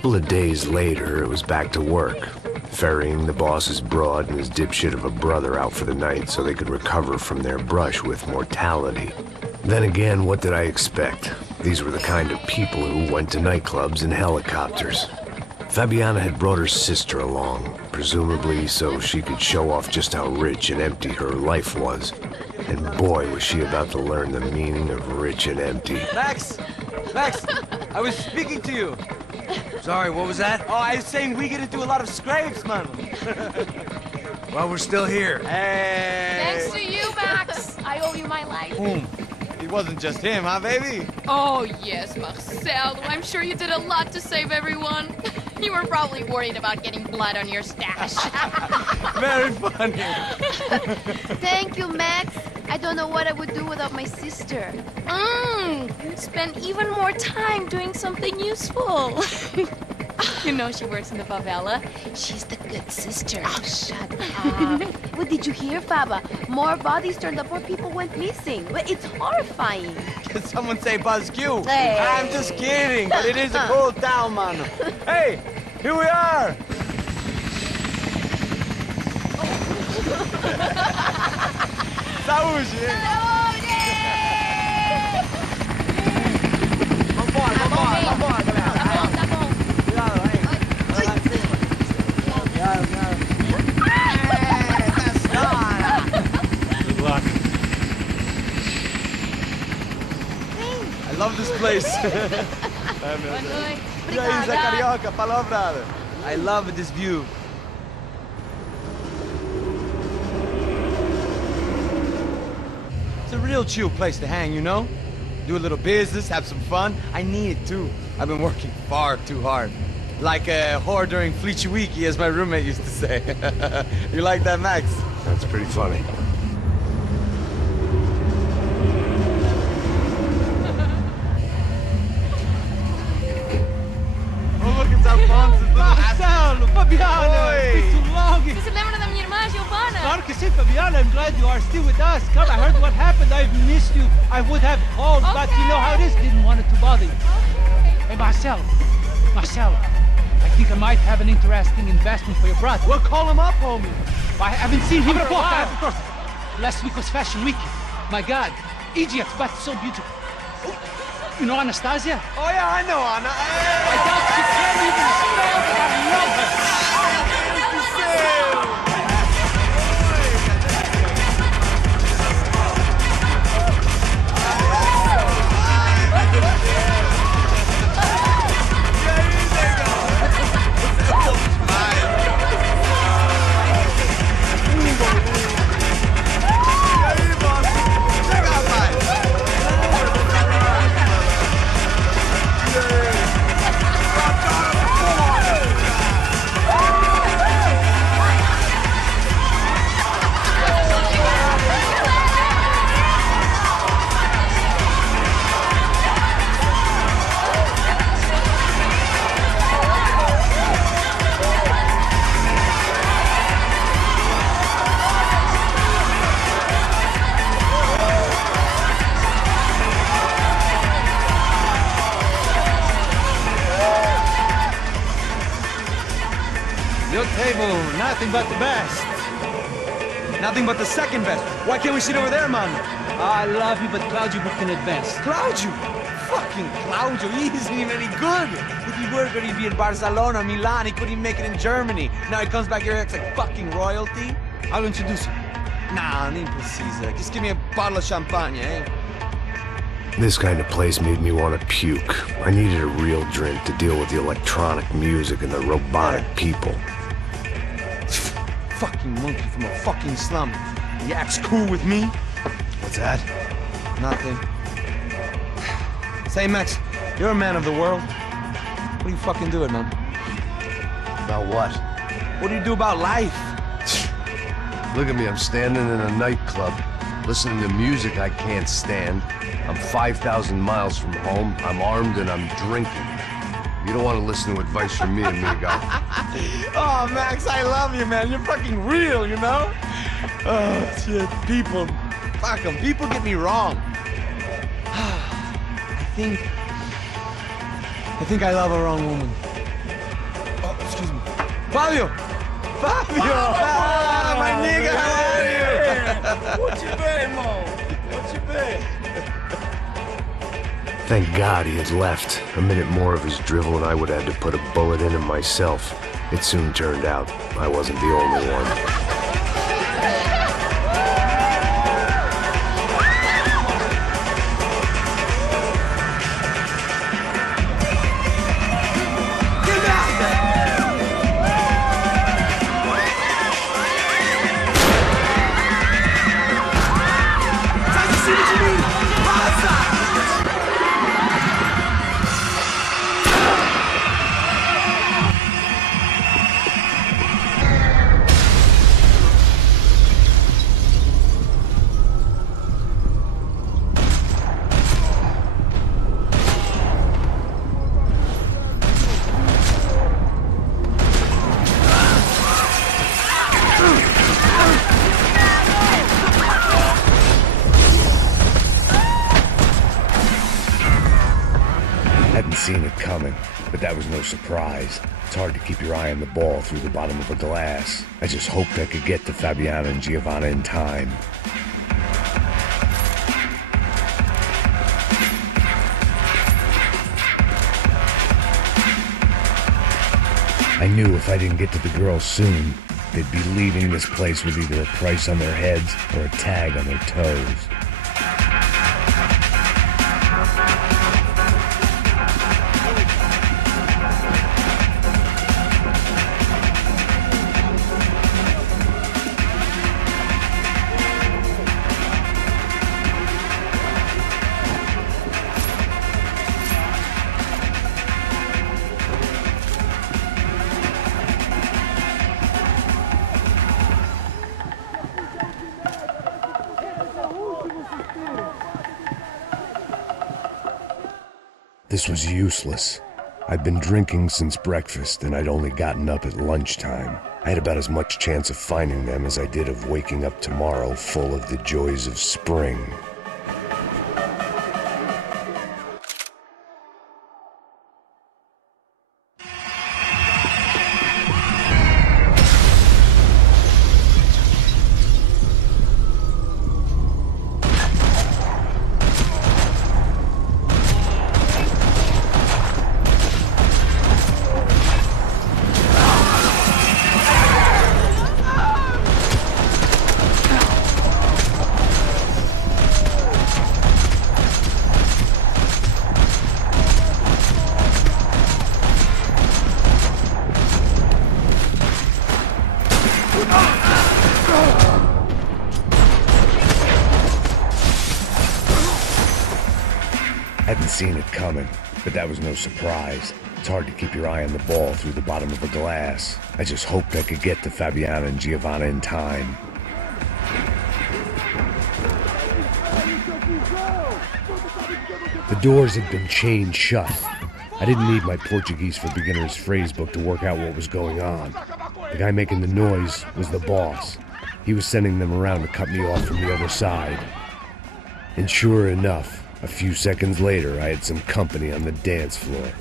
couple of days later, it was back to work, ferrying the boss's broad and his dipshit of a brother out for the night so they could recover from their brush with mortality. Then again, what did I expect? These were the kind of people who went to nightclubs in helicopters. Fabiana had brought her sister along, presumably so she could show off just how rich and empty her life was. And boy, was she about to learn the meaning of rich and empty. Max! Max! I was speaking to you! Sorry, what was that? Oh, I was saying we get to do a lot of scrapes, man. Well, we're still here. Hey! Thanks to you, Max. I owe you my life. It wasn't just him, huh, baby? Oh, yes, Marcel. I'm sure you did a lot to save everyone. You were probably worried about getting blood on your stash. Very funny. Thank you, Max. I don't know what I would do without my sister. Spend even more time doing something useful. You know she works in the favela. She's the good sister. Oh, shut up. What did you hear, Faba? More bodies turned up where people went missing. It's horrifying. Did someone say Buzz Q? Hey. I'm just kidding, but it is a cool town, man. Hey, here we are. Saúde! Vambora, galera. Tá bom. Cuidado, hein? Vai lá em cima. Cuidado. Good luck. I love this place. E aí, Zé Carioca, palavrada. I love this view. It's a real chill place to hang, you know? Do a little business, have some fun. I need it too. I've been working far too hard. Like a whore during Fleechy Weeky, as my roommate used to say. You like that, Max? That's pretty funny. Oh, look at that fun. Marcelo, Fabiana, Oi. it's too long. Você se lembra da minha irmã, Giovanna? Claro que sim, Fabiana, I'm glad you are still with us. Come, I heard what happened. I've missed you. I would have called, but you know how it is. Didn't want it to bother you. Hey, Marcelo, I think I might have an interesting investment for your brother. Well, call him up, homie. I haven't seen him for a while. Last week was Fashion Week. My God, Egypt, but so beautiful. You know Anastasia? Oh, yeah, I know, Anna. I doubt she can't even spell, but I love her. Your table, nothing but the best. Nothing but the second best. Why can't we sit over there, man? I love you, but Claudio booked in advance. Claudio! Fucking Claudio, he isn't even any good. If he were good, he'd be in Barcelona, Milan. He couldn't even make it in Germany. Now he comes back here and acts like fucking royalty. I'll introduce you. Nah, nem precisa. Just give me a bottle of champagne, eh? This kind of place made me want to puke. I needed a real drink to deal with the electronic music and the robotic people. Fucking monkey from a fucking slum. He acts cool with me. What's that? Nothing. Say, Max, you're a man of the world. What do you fucking do it, man? About what? What do you do about life? Look at me, I'm standing in a nightclub, listening to music I can't stand. I'm 5,000 miles from home, I'm armed, and I'm drinking. You don't want to listen to advice from me, amigo. Oh, Max, I love you, man. You're fucking real, you know? Oh, shit. People. Fuck them. People get me wrong. I think I love a wrong woman. Fabio! Fabio! Ah, my nigga, how are you? What you been, Mo? What you been? Thank God he had left. A minute more of his drivel and I would have had to put a bullet in him myself. It soon turned out I wasn't the only one. Hadn't seen it coming, but that was no surprise. It's hard to keep your eye on the ball through the bottom of a glass. I just hoped I could get to Fabiana and Giovanna in time. I knew if I didn't get to the girls soon, they'd be leaving this place with either a price on their heads or a tag on their toes. This was useless. I'd been drinking since breakfast, and I'd only gotten up at lunchtime. I had about as much chance of finding them as I did of waking up tomorrow full of the joys of spring. Hadn't seen it coming, but that was no surprise. It's hard to keep your eye on the ball through the bottom of a glass. I just hoped I could get to Fabiana and Giovanna in time. The doors had been chained shut. I didn't need my Portuguese for Beginners phrase book to work out what was going on. The guy making the noise was the boss. He was sending them around to cut me off from the other side. And sure enough, a few seconds later, I had some company on the dance floor.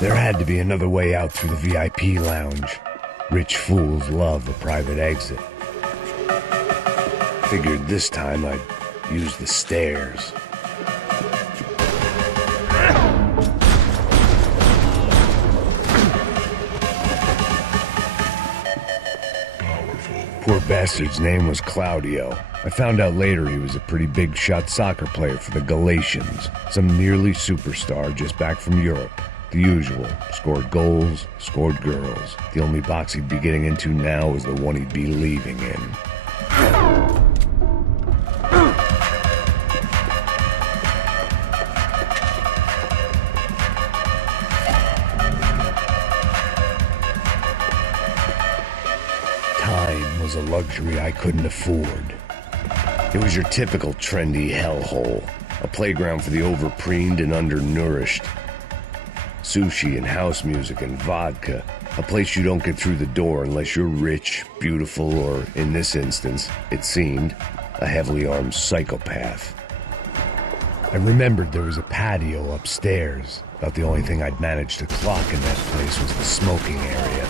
There had to be another way out through the VIP lounge. Rich fools love a private exit. Figured this time I'd use the stairs. Poor bastard's name was Claudio. I found out later he was a pretty big shot soccer player for the Galatians, some nearly superstar just back from Europe. The usual. Scored goals, scored girls. The only box he'd be getting into now was the one he'd be leaving in. luxury I couldn't afford. It was your typical trendy hellhole, a playground for the overpreened and undernourished. Sushi and house music and vodka, a place you don't get through the door unless you're rich, beautiful, or, in this instance, it seemed, a heavily armed psychopath. I remembered there was a patio upstairs. About the only thing I'd managed to clock in that place was the smoking area.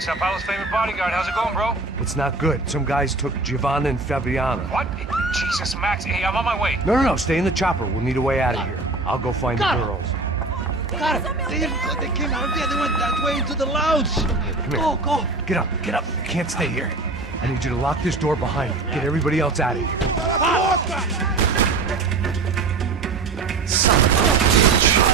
Sao Paulo's favorite bodyguard. How's it going, bro? It's not good. Some guys took Giovanna and Fabiana. What? Jesus, Max. Hey, I'm on my way. No. Stay in the chopper. We'll need a way out of here. I'll go find the girls. Got it. They came out of there. They went that way into the lounge. Come here. Go. Get up. You can't stay here. I need you to lock this door behind me. Get everybody else out of here. Son of a bitch.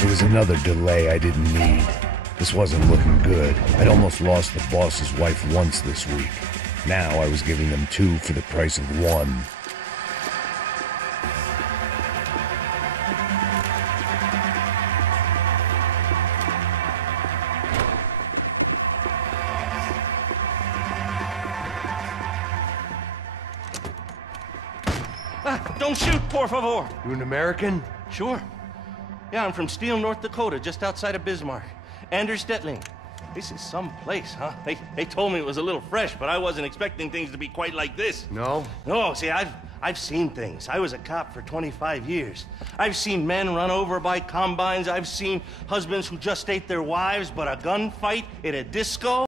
There was another delay I didn't need. This wasn't looking good. I'd almost lost the boss's wife once this week. Now I was giving them two for the price of one. Don't shoot, por favor. You an American? Sure. Yeah, I'm from Steele, North Dakota, just outside of Bismarck. Anders Detling. This is some place, huh? They told me it was a little fresh, but I wasn't expecting things to be quite like this. No? No, see, I've seen things. I was a cop for 25 years. I've seen men run over by combines. I've seen husbands who just ate their wives, but a gunfight at a disco.